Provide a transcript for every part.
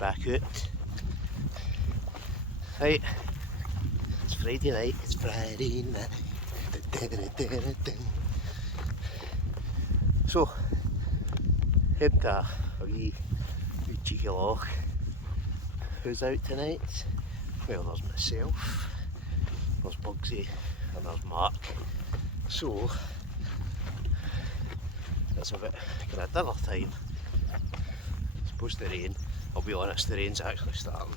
back out. Right, it's Friday night, it's Friday night. So, heading to a wee cheeky loch. Who's out tonight? Well, there's myself, there's Bugsy, and there's Mark. So, it's a bit kind of dinner time. It's supposed to rain. I'll be honest, the rain's actually starting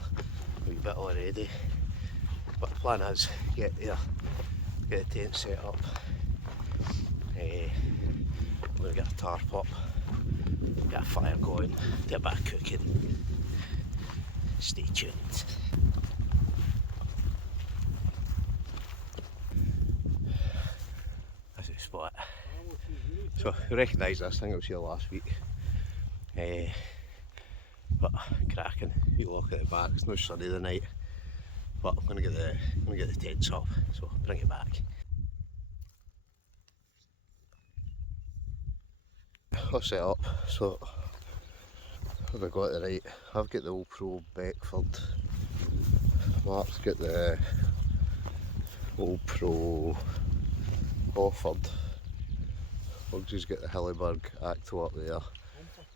a wee bit already. But the plan is get there, get the tent set up. I'm going to get a tarp up, get a fire going, get back cooking. Stay tuned. That's the spot. So you recognise this, I think it was here last week. But cracking, you look at the back, it's no sunny the night. But I'm gonna get the tents up, so bring it back. I'll set up, so have I got it right? I've got the old Pro Beckford. Mark's got the old Pro Offord. Bugsy's got the Hilliberg Acto up there.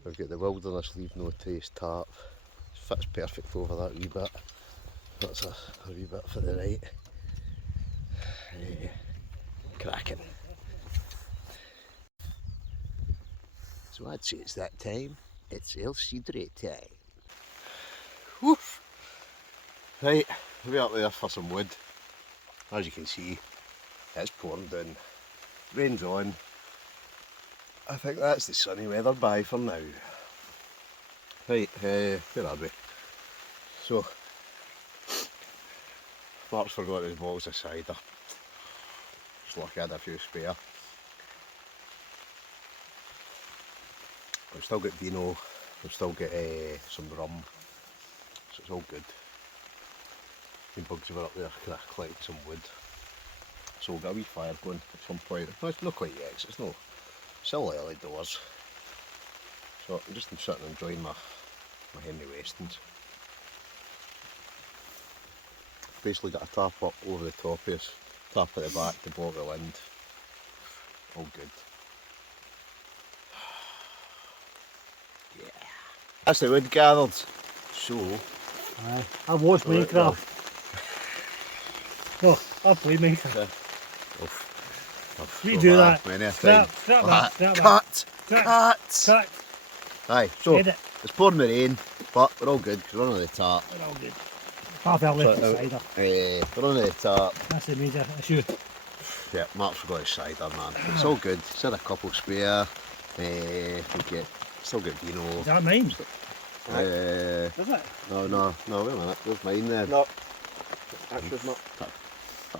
I've got the Wilderness Leave No Trace tarp. It fits perfect over that wee bit. That's a wee bit for the right. Cracking. So I'd say it's that time. It's El Cidre time. Woof! Right, we'll be up there for some wood. As you can see, it's pouring down. Rain's on. I think that's the sunny weather bye for now. Right, where are we? So, Mark's forgot his bottles of cider. Just lucky I had a few spare. We've still got vino, we've still got some rum, so it's all good. Me and Bugsy were up there kind of collecting some wood, so we'll get a wee fire going at some point. No, it's not quite yet, it's not, still early doors. So I'm just sitting enjoying my Henry Westons. Basically got a tarp up over the top of us, tarp at the back to block the wind. All good. Yeah. That's the wood gathered. So I've watched Minecraft. No, I play Minecraft. You do that. Scrap Cut! Aye, so it's pouring the rain, but we're all good because we're on the tarp. We're all good. Half our left cider. We're on the tarp. That's the major issue. Yeah, Mark's forgot his cider, man. It's all good. He's had a couple spare. Still get vino. Is that mine? Is it? No, wait a minute. Where's mine then? No. That's just not.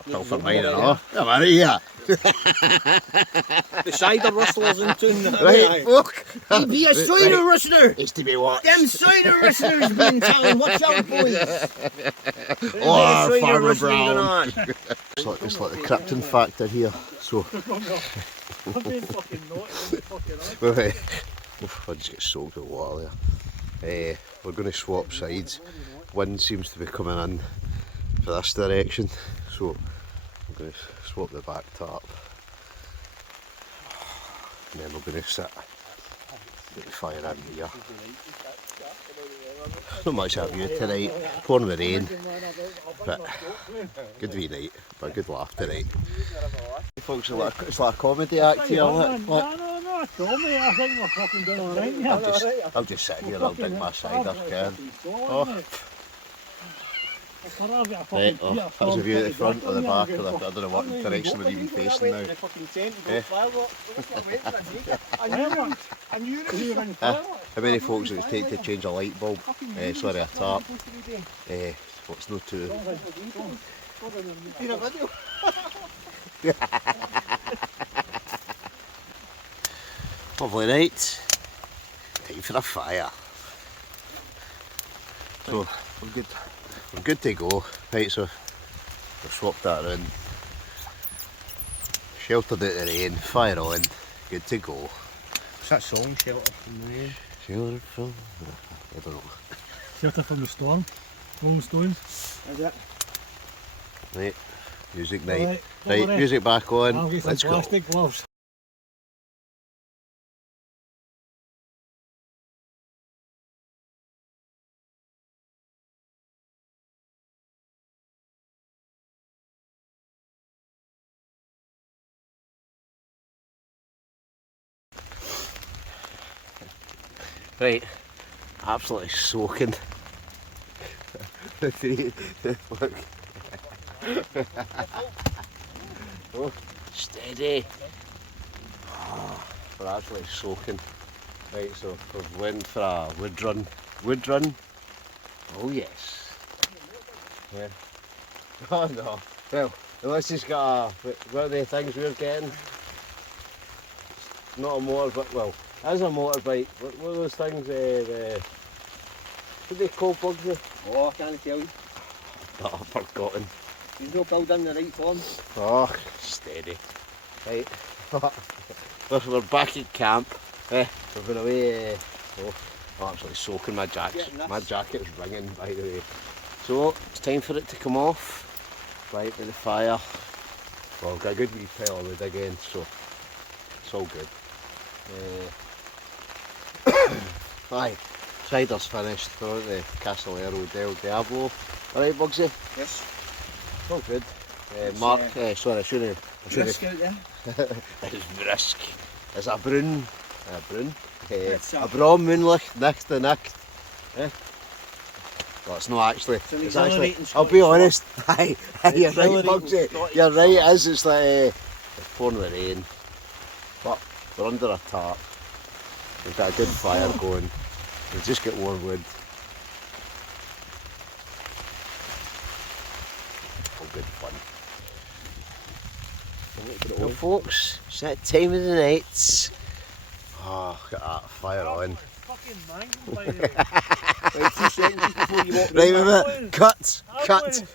That's for mine and all. Come on here. The cider rustlers in tune. Right, look. He be a cider rustler. It's to be watched. Them cider rustlers been telling, watch out boys. Oh, Farmer Brown. It's like the Krypton factor here. So. I'm being fucking naughty. Right. I just get soaked with water there. We're going to swap sides. Wind seems to be coming in for this direction, so I'm going to swap the back tarp. And then we're going to sit, get the fire in here. Not much of view tonight, pouring the rain, but good wee night, but good laugh tonight. Folks, it's like a comedy act here. No, comedy, I think we're fucking doing alright here. I'll just sit here and I'll drink my cider can. Right, that's a view of the front or the back, or I don't know what direction we're even facing now. How many folks does it take to change a light bulb? Sorry, a tarp. What's no two? Lovely night. Time for a fire. So we're good to go. Right, so we've swapped that around. Sheltered out the rain, fire on, good to go. What's that song, Shelter from the Rain? Shelter from... I don't know. Shelter from the storm. Rolling Stones. Is it? Right, music night. Right, Right, music back on. I'll get some Let's go. plastic gloves. Right, absolutely soaking. Look. Oh, steady. Oh, we're actually soaking. Right, so we've went for a wood run. Wood run? Oh yes. Yeah. Oh no. Well, unless he's got a, what are the things we're getting? It's not a motorbike, well, as a motorbike, what are those things, what do they call bugs? Oh, I can't tell you. Oh, I've forgotten. He's not built in the right form. Oh, steady. Right. We're back at camp. We've been away. I'm actually soaking my jacket. My jacket's ringing, by the way. So, it's time for it to come off. Right by the fire. Well, I've got a good wee pile of wood again, so it's all good. Aye, cider's finished. We're at the Castelero del Diablo. Alright, Bugsy? Yes. It's all good. Mark, sorry, I shouldn't Risk out there. It's brisk. It's a brun. It's A bra moonlicht, nicht de nacht. Well, it's not actually. It's It's actually. exhilarating I'll be Scottish honest. Aye, you're right, Exhilarating Bugsy. Scottish You're right. It is. It's like it's pouring the rain, but we're under a tarp. We've got a good fire going. We've just got more wood. All good fun. Well, folks, it's that time of the night. Oh, got that fire on. Fucking mangled by the way. Right, 2 seconds before you walk Right, round wait a minute. Cut.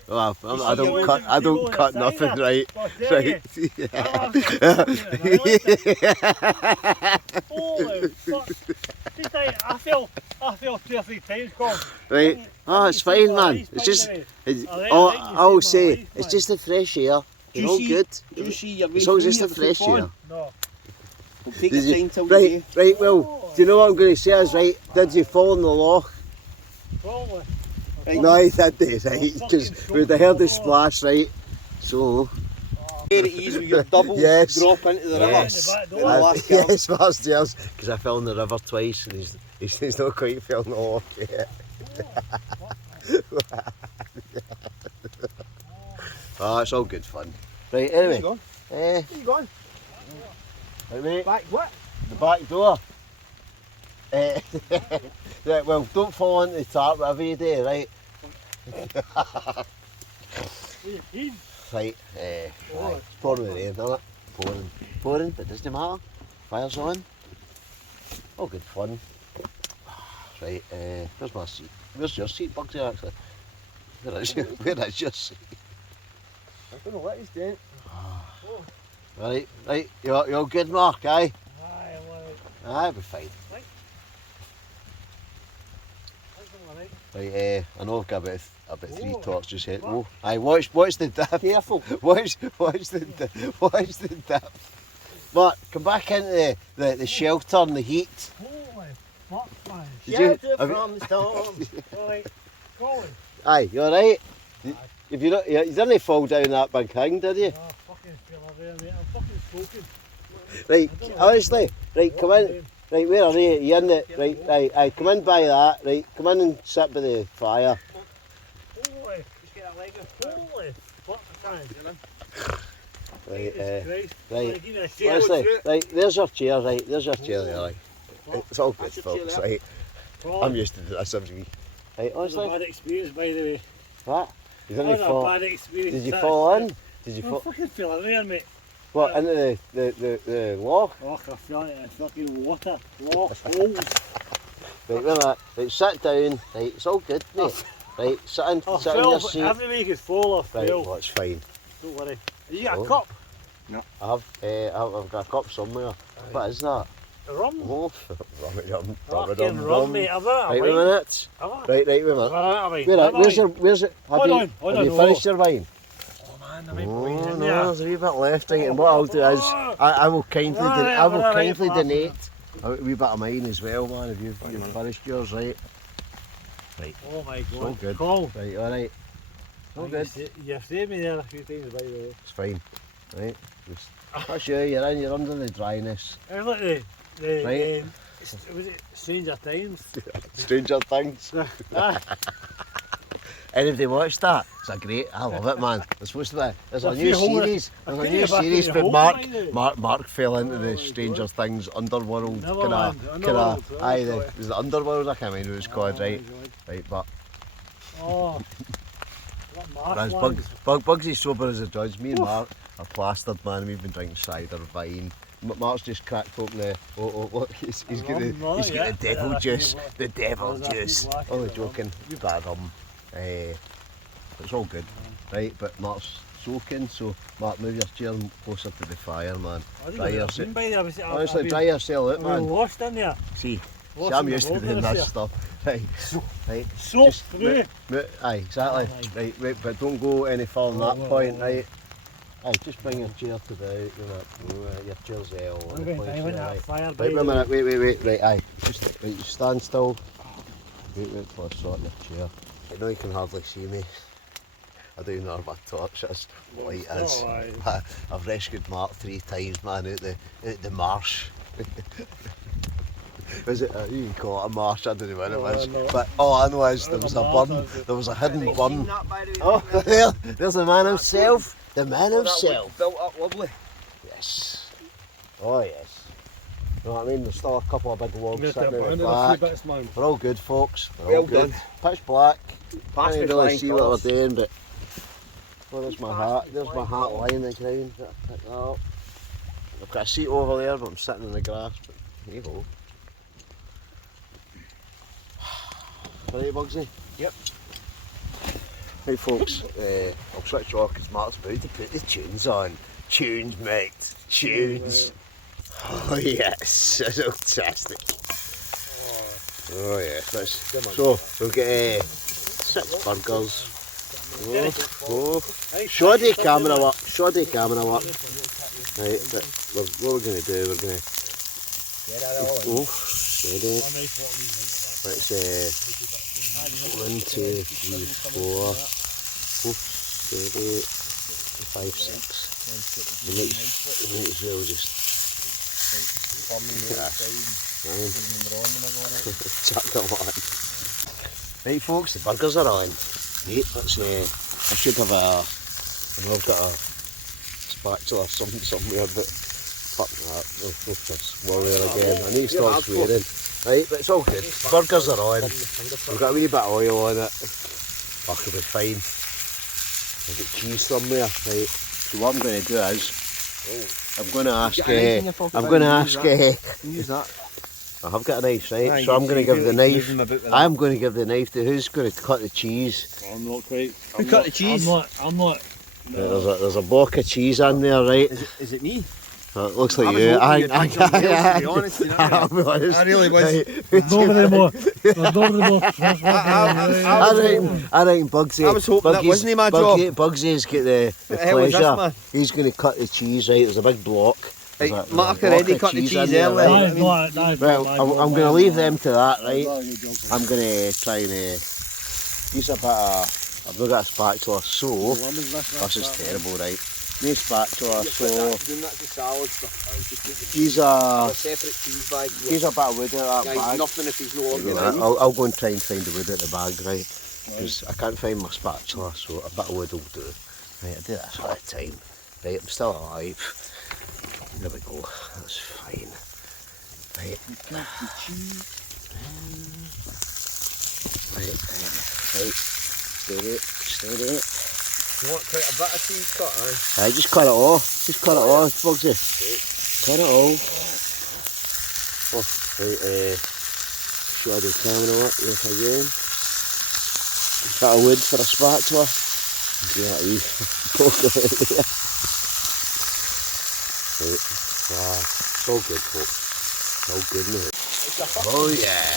Well, I don't cut. I don't cut nothing. Right. Right. Holy fuck. Just like, I fell 2 or 3 times, Colin. Right. Oh, it's fine, man. It's just. I'll say, it's just the fresh air. You're all good. Do you see your way It's all through just here the before fresh fun? air. No. We'll take Did your you- time till Right, you right. Well, do you know what I'm going to say? Is right. Did you fall in the loch? Probably. Right. No, he did, right? Because we'd have heard the splash, right? So. Very easy with your double Yes. drop into the Yes. Back door. Yes, last year's because I fell in the river twice and he's not quite fell in the loch yet. Oh, it's all good fun. Right, Where anyway. you going? Eh, Where you going? right, mate. Back what? The back door. Right, well, don't fall into the tarp whatever you do, right? Right, aye, it's pouring the rain, isn't it? Pouring, but it doesn't matter. Fire's on. All good fun. Right, where's my seat? Where's your seat, Bugsy, actually? Where is your seat? I don't know what he's doing. Right, you all good, Mark, aye? Aye, Aye, I'll be fine. Right, I know I've got about 3 torches here. Oh, aye, watch the dip. Careful. Watch the dip. Mark, come back into the shelter and the heat. Holy fuck, man. Did you- Shelter have you- from the storm. Right, Colin. Aye, you alright? If you don't, you didn't fall down that big thing, did you? Oh, fucking fell over there, mate. I'm fucking soaking. Right, honestly, right, come in. Right, where are you? You in the right? Aye, come in by that. Right, come in and sit by the fire. Holy, just get a leg of holy fuck, I can't get in. Right, Jesus Christ. right. Give me a chair. Honestly, right, there's your chair. Right, there's your chair there. Right, it's all good, That's your chair folks. there. Right, Colin, I'm used to this every week. Right, that was a honestly, bad experience, by the way. what? You That didn't was a fall? bad experience. Did you that fall is- in? Did you I fall? fucking fell in there, mate. What, into the loch? Oh, I fell into the fucking water. Lock holes. Right, wait a minute. Right, sit down. Right, it's all good, mate. Right, sit in I your fell, seat. every week is full of Right, fell. well, it's fine. Don't worry. You got Oh. a cup? I've got a cup somewhere. What is that? rum. Oh, rum. Rum, mate. I've Right, wait a minute. Right, wait a minute. Where's it? Have you finished your wine? Oh man, there might be wine Oh in no, there. there's a wee bit left, right, and what I'll do is I will kindly donate a wee bit of mine as well, man, if you've finished yours, right? Right. Oh my god. So good. Cool. Right, alright. So good. You've saved me there a few times, by the way. It's fine. Right. Just, that's you, you're under the dryness. It's like the Right. was it Stranger Times? Stranger Things. Anybody watched that? I love it, man. It's supposed to be. There's a new series. There's a new series, but Mark fell into the Stranger Things underworld. Aye, it was the underworld. I can't remember what it was called, right? Right, but. Oh. Whereas Bugsy's sober as a judge. Me and Mark are plastered, man. We've been drinking cider, wine. Mark's just cracked open the. Look, he's got the devil juice. The devil juice. Only joking. You bad it's all good, right? But Mark's soaking, so Mark, move your chair closer to the fire, man. Dry yourself. Honestly, dry yourself out, man. Lost in there. See, I'm used to doing this stuff. Right, right. Soap through. Aye, exactly. Right, wait, but don't go any further than that point, right? Aye, just bring your chair to the, your chair's there. Right, wait a minute, wait, right, aye. Just right, you stand still. Wait till I sort your chair. I know you can hardly see me. I do know my torch is light as. I've rescued Mark 3 times, man, out the marsh. Was it? You can call it a marsh, I don't know what it was. But all I know is there was a burn, there was a hidden burn. Oh, there's the man himself. The man himself. Built up lovely. Yes. Oh yes. You know what I mean? There's still a couple of big logs sitting in the back. We're all good, folks. We're all good. Pitch black. Can't really see what we're doing, but there's my hat. There's my hat lying on the ground. Pick that up. I've got a seat over there, but I'm sitting in the grass. But there you go. Right, Bugsy? Yep. Hey, folks. I'll switch off because Mark's about to put the tunes on. Tunes, mate. Tunes. Oh yes, that's fantastic. Oh yeah, so we'll get 6 burgers. Shoddy camera work. Right, but what we're going to do, we're going to... steady. Let's 1, 2, 3, 4. Steady. 5, 6. We might as well just... Chuck them on. Right, folks, the burgers are on. Right, let's I should have I've got a spatula or something somewhere, but fuck that. We'll focus warrior again. I need to stop swearing. Right, but it's all good. Burgers are on. We've got a wee bit of oil on it. Fuck, it'll be fine. I've got cheese somewhere. Right. So what I'm going to do is I'm going to ask Use that. I have got a knife, right? So I'm going to give the knife. I'm going to give the knife to who's going to cut the cheese. I'm not quite. Who cut the cheese? I'm not. There's a block of cheese in there, right? Is it me? It looks like you. I'll be honest, you know. I really was. Nobody more. I reckon Bugsy. I was hoping that wasn't my job. Bugsy's got the pleasure. He's going to cut the cheese, right? There's a big block. Right, Mark already cut the cheese earlier. Well, I'm going to leave them to that, right? I'm going to try and use a bit of... I've not got a spatula, so... This is terrible, right? No spatula, so... Use a separate cheese bag. Use a bit of wood in that bag. Nothing if he's no organised. I'll go and try and find the wood at the bag, right? Because I can't find my spatula, so a bit of wood will do. Right, I do this all the time. Right, I'm still alive. There we go, that's fine. Right. Right. Steady. You want quite a bit of cheese cut, aye? Just cut it off. Bugsy. Cut it off. Oh, right, show the camera up yet again. A bit of wood for a spatula. Yeah, a wee poke of it there. Right. Wow, so good, folks. Oh good mate. Oh yeah.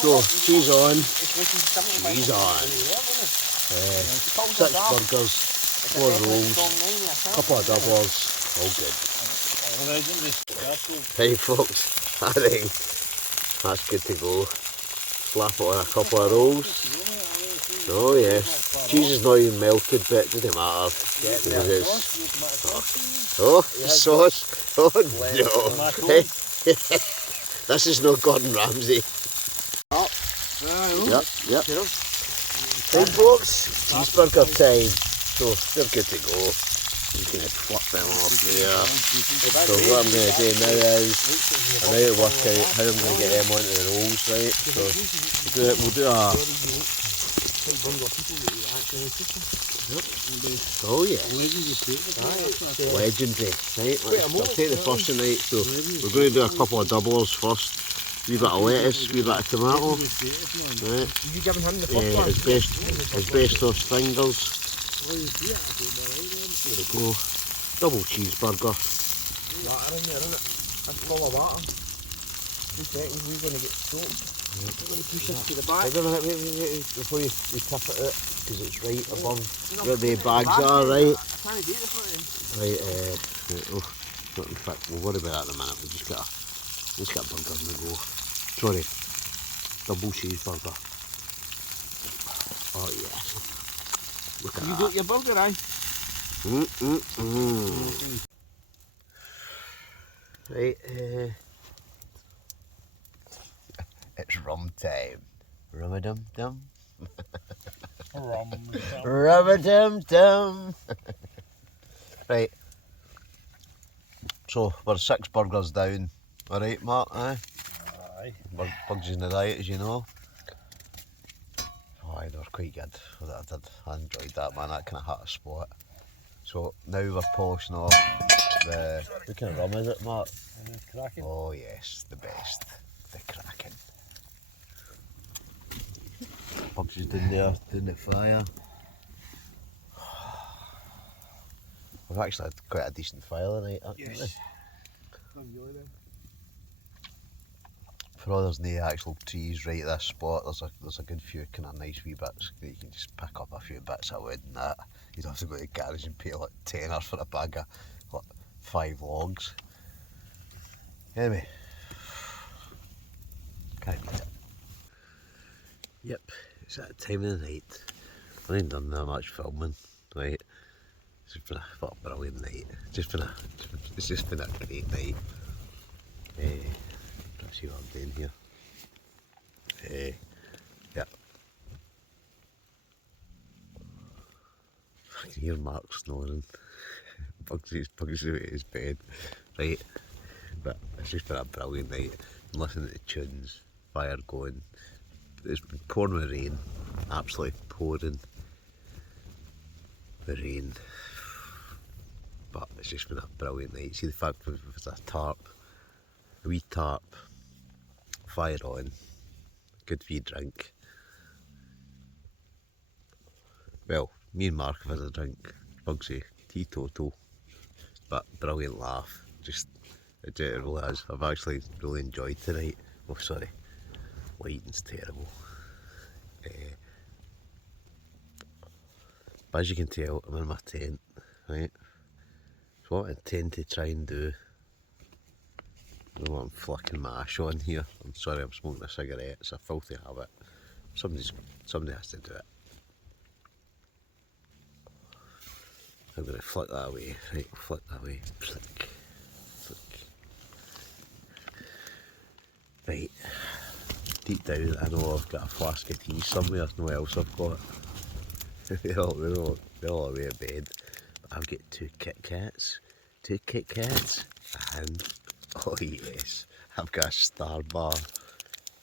So cheese on. Cheese on. 6 burgers, 4 rolls, couple of doublers. All good. Hey folks, I think that's good to go. Slap it on a couple of rolls. Oh yeah. Cheese is not even melted, but it doesn't matter. Oh, the sauce. Oh no. Hey. This is no Gordon Ramsay. Yep. Hey folks, cheeseburger time. So they're good to go. I'm just going to flip them off there. So what I'm going to do now is, I'm now to work out how I'm going to get them onto the rolls, right? So we'll do a... Oh yeah. Legendary. Right, I'll take the first tonight. So we're going to do a couple of doublers first. Wee bit of lettuce, wee bit of tomato. Right. Asbestos fingers. There we go. Double cheeseburger. Water in there, innit? That's full of water. 2 seconds, we're going to get soaked. We're going to push this to the back. Wait, before we tip it out, because it's right above where the bags are, right? Right, oh, not in fact, we'll worry about that in a minute. We'll just get a burger in the go. Sorry, double cheeseburger. Oh yes. Look at that. You got your burger, aye? Right, it's rum time. Rum-a-dum-dum. Rum-a-dum-dum. Right. So, we're 6 burgers down. Alright, Mark, eh? Aye. Bugs in the diet, as you know. Oh, they were quite good. I enjoyed that, man. That kind of hit a spot. So, now we're polishing off the... What kind of rum is it, Mark? Cracking. Oh, yes, the best. The Kraken. Bugs is down there, doing the fire. We've actually had quite a decent fire tonight, haven't we? Yes. For all there's no actual trees right at this spot, there's a good few kind of nice wee bits. You can just pick up a few bits of wood and that. You don't have to go to the garage and pay like £10 for a bag of like 5 logs. Anyway, can't beat it. Yep, it's that time of the night. I ain't done that much filming, right? It's just been a brilliant night. It's just been a great night. Let's see what I'm doing here. Yeah. I can hear Mark snoring. Bugs out of his bed. Right. But it's just been a brilliant night. I'm listening to the tunes, fire going. It's been pouring with rain. Absolutely pouring with rain. But it's just been a brilliant night. See the fact with a tarp, a wee tarp, fire on, good wee drink. Well, me and Mark have had a drink, Bugsy, teetotal, but brilliant laugh. It really has. I've actually really enjoyed tonight. Oh sorry, lighting's terrible. But as you can tell, I'm in my tent, right? So what I intend to try and do, I don't know what I'm flicking my ash on here. I'm sorry, I'm smoking a cigarette. It's a filthy habit. Somebody has to do it. I'm going to flick that away. Right, flick that away. Flick. Flick. Right. Deep down, I know I've got a flask of tea somewhere. Nowhere else I've got. They're all away at bed. But I've got 2 Kit Kats. 2 Kit Kats. And, oh yes, I've got a Star Bar.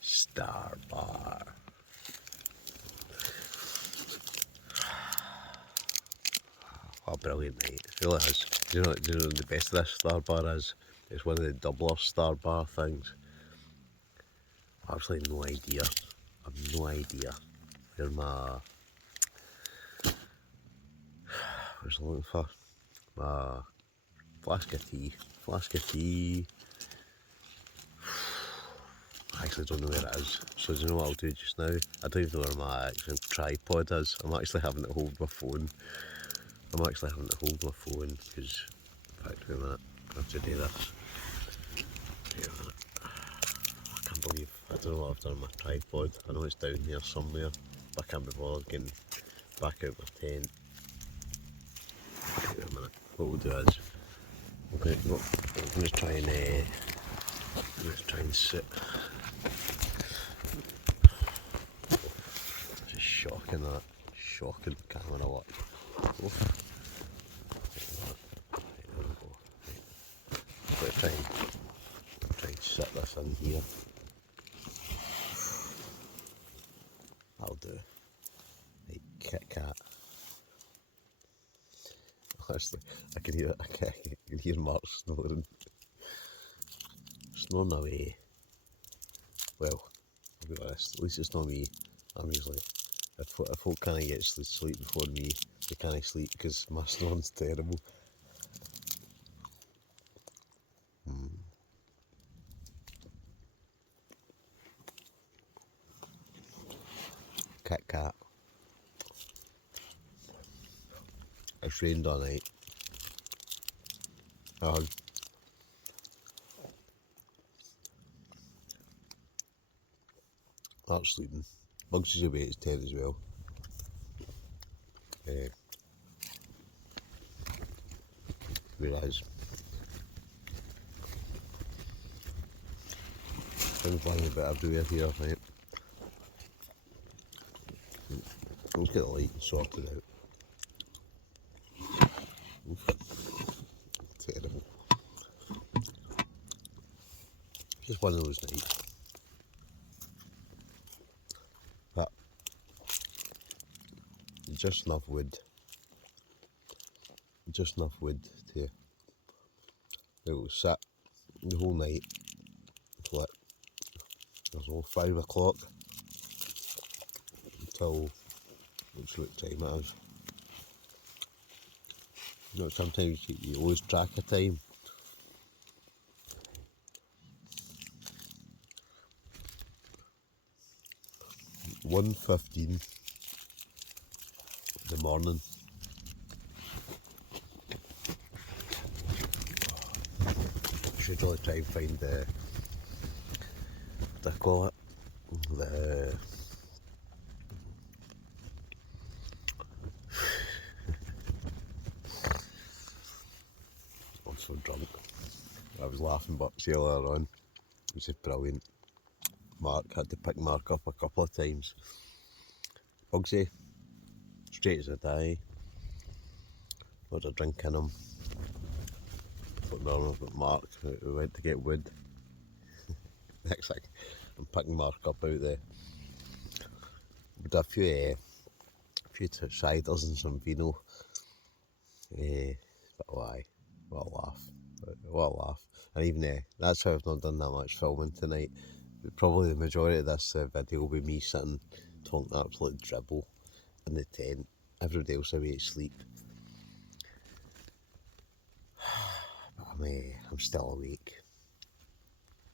Star Bar. What a brilliant night. It really is. Do you know the best of this Star Bar is? It's one of the doubler Star Bar things. I've absolutely no idea. I've no idea where my... Where's I looking for? My flask of tea. I actually don't know where it is, so do you know what I'll do just now? I don't even know where my actual tripod is. I'm actually having to hold my phone. Because, in fact, wait a minute, I have to do this. Wait a minute. I can't believe, I don't know what I've done with my tripod. I know it's down here somewhere, but I can't be bothered getting back out my tent. Wait a minute, what we'll do is, I'm going to try and sit. Just shocking that, shocking camera watch. Oof. Right, there we go. Right. Let's try and sit this in here. That'll do. Right, Kit Kat. Honestly, I can hear Mark snoring. Snoring away. Well, I'll be honest, at least it's not me. I'm usually, if folk can't get sleep before me, they can't sleep because my snoring's terrible. Kit Kat. It's rained all night. Mark's sleeping. Bugs is away, it's 10 as well. Realise. Things lying a bit everywhere here, right? Let's get the light sorted out. Oof. Terrible. Just one of those nights. But just enough wood. Just enough wood to it will sit the whole night till it, I don't know, 5 o'clock until let's see what time it is. You know, sometimes you lose track of time. It's 1:15 in the morning. Should really try and find the, what do I call it? I'm so drunk. I was laughing bucks earlier on. It was just brilliant. Mark had to pick Mark up a couple of times. Bugsy, straight as a die. Had a drink in him. Looking around at Mark, we went to get wood. Next thing, I'm picking Mark up out there. We did a few ciders and some vino. But why? What a laugh. What a laugh. And even that's why I've not done that much filming tonight. But probably the majority of this video will be me sitting talking absolute dribble in the tent. Everybody else away to sleep. But I'm still awake.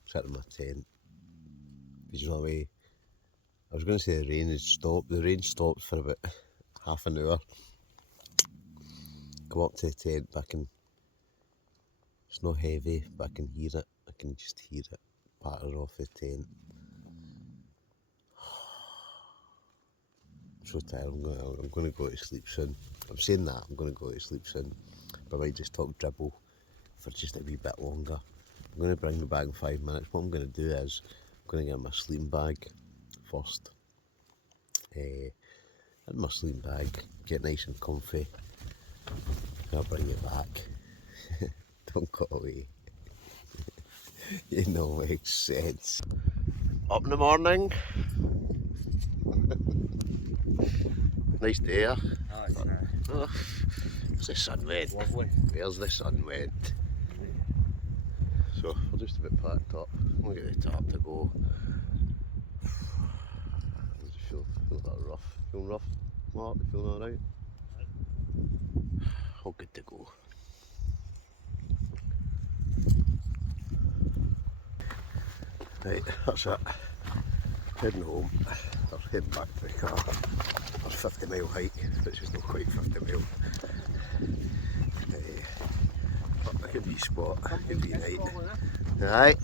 Sitting in my tent. But you know what I mean? I was going to say the rain had stopped. The rain stopped for about half an hour. Come up to the tent, but it's not heavy, but I can hear it. I can just hear it patter off the tent. I'm so tired. I'm going to go to sleep soon. I'm saying that I'm going to go to sleep soon, but I might just talk dribble for just a wee bit longer. I'm going to bring the bag in 5 minutes. What I'm going to do is I'm going to get my sleeping bag first. In my sleeping bag, get nice and comfy. I'll bring it back. Don't go away. You know, makes sense. Up in the morning. Nice day here. Oh, it's nice. Oh, where's the sun went? Lovely. Where's the sun went? So we're just a bit packed up. Look at the tarp to go. I just feel a bit rough. Feeling rough? Mark, you feeling alright? All good to go. Right, that's it. Heading home, or heading back to the car. Our 50-mile hike, which is not quite 50 mile. But a good wee spot, a good wee night. Right,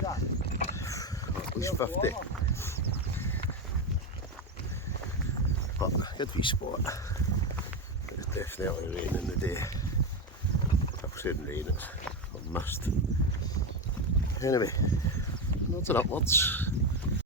that was 50. But a good wee spot. It's definitely raining today. I'm saying rain, it's mist. Anyway, onwards and upwards.